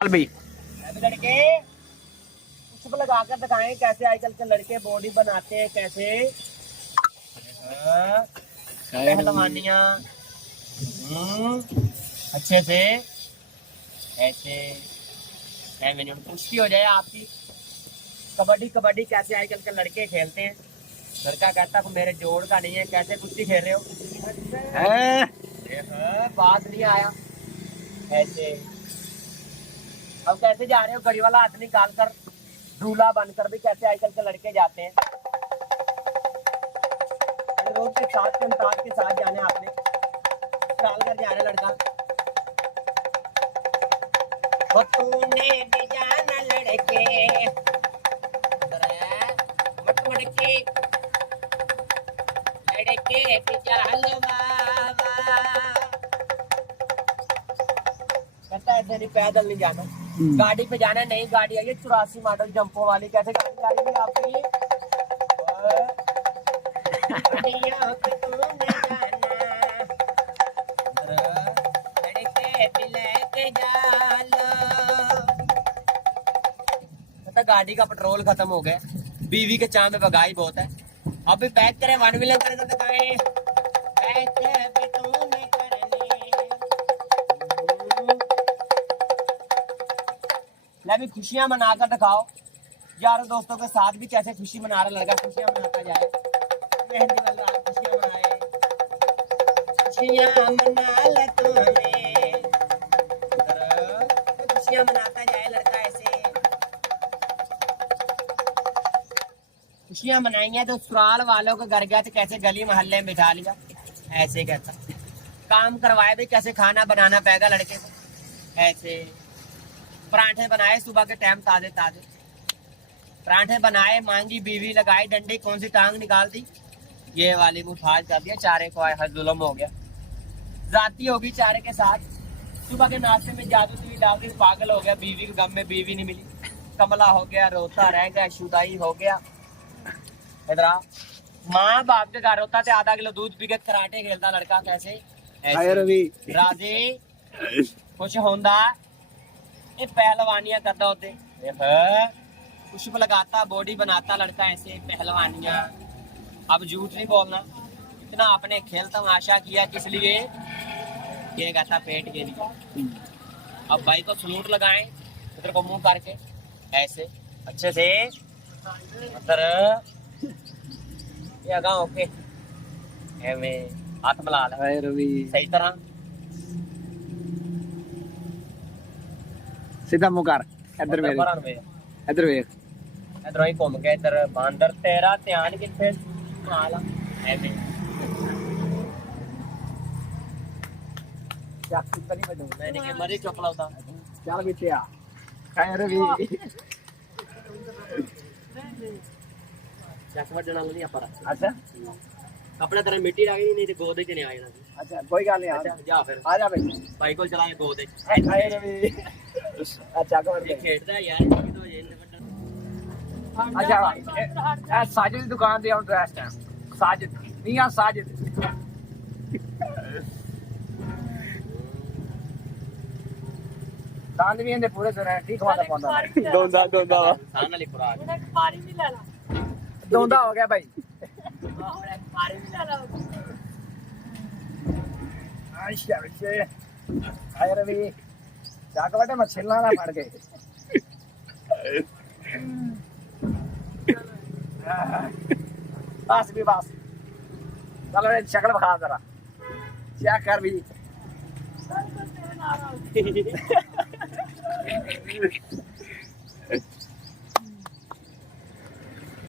भाई लड़के कुछ लगा कर दिखाएं कैसे आजकल के लड़के बॉडी बनाते हैं कैसे। पहलवानियां अच्छे से ऐसे कुश्ती हो जाए आपकी। कबड्डी कबड्डी कैसे आजकल के लड़के खेलते हैं। लड़का कहता मेरे जोड़ का नहीं है, कैसे कुश्ती खेल रहे हो। बात नहीं आया ऐसे। अब कैसे जा रहे हो, घड़ी वाला हाथ निकाल कर दूल्हा बनकर भी कैसे आजकल के लड़के जाते हैं। रोज के साथ के अंदाज के साथ जाने आपने डाल कर जा रहे लड़का। वो तूने भी जाना लड़के मट मटके लड़के भी चल कहता ऐसे नहीं, पैदल नहीं जाना, गाड़ी पे जाना। नहीं गाड़ी आई है 84 मॉडल जंपो वाली। कैसे गाड़ी आ रही है आपकी। गाड़ी का पेट्रोल खत्म हो गया, बीवी के चांद में बगाई बहुत है। अभी पैक करें 1 मिलियन करे तो दिखाएं। भी खुशियां मनाकर दिखाओ यारों दोस्तों के साथ भी कैसे खुशी मना रहा लड़का। खुशियां मनाता जाए, मेहंदी वाला खुशियां मनाए, खुशियां मना ले तू हमें, खुशियां मनाता जाए लड़का ऐसे। खुशियां मनाएंगे तो ससुराल वालों के घर गया तो कैसे गली मोहल्ले में बिठा लिया ऐसे कहता। काम करवाए भी कैसे खाना बनाना पेगा लड़के को ऐसे। पराठे बनाए सुबह के टाइम ताजे ताजे पराठे बनाए, मांगी बीवी लगाई डंडी, कौन सी टांग निकाल दी ये वाली मुंह फाज कर दिया। चारे को आए हद जुल्म हो गया, जाती होगी चारे के साथ। सुबह के नाश्ते में जादू टीवी डाल दी, पागल हो गया। बीवी के गम में बीवी नहीं मिली, कमला हो गया, रोता रह गया, शुदाई हो गया। इधर माँ बाप के घर होता थे, आधा किलो दूध पी के कराटे खेलता लड़का कैसे राजे खुश होंदा। ये पहलवानियां करता होते, कुछ लगाता, बॉडी बनाता लड़का ऐसे पहलवानियां। अब झूठ नहीं बोलना, इतना आपने खेल तमाशा किया किस लिए, ये कहता पेट के लिए। अब भाई को सलूट लगाएं इधर को मुंह करके ऐसे अच्छे से अंदर ये आगा ओके हाथ मिला सही तरह सीधा मुंह कर इधर मेरे इधर वेख इधर ही घूम के इधर बांदर तेरा ध्यान किथे माला ऐसे। मैंने के मरी चुक लाउता चल बिटिया काय रवि चक वडना नहीं पर। अच्छा कपड़े तेरे मिट्टी लग गई नहीं तो गोदे च नहीं आ जाना। अच्छा कोई गल नहीं, अच्छा जा फिर आ जा भाई भाई को चलाए गोदे। काय रवि अच्छा कवर ये खेलदा यार ये तो ये अच्छा साजिद की दुकान ते हम इस टाइम साजिद मियां साजिद दांद भी इंदे पूरे से ठीक होता पौंदा दोंदा दोंदा सान वाली खुराक पानी भी ले ला दोंदा हो गया भाई। पानी भी ले ला अच्छा अच्छा काय रवि जाके बेटा मछलियां ना फड़ गए। बस भी बस चलो शक्ल बखा जरा चेक कर भी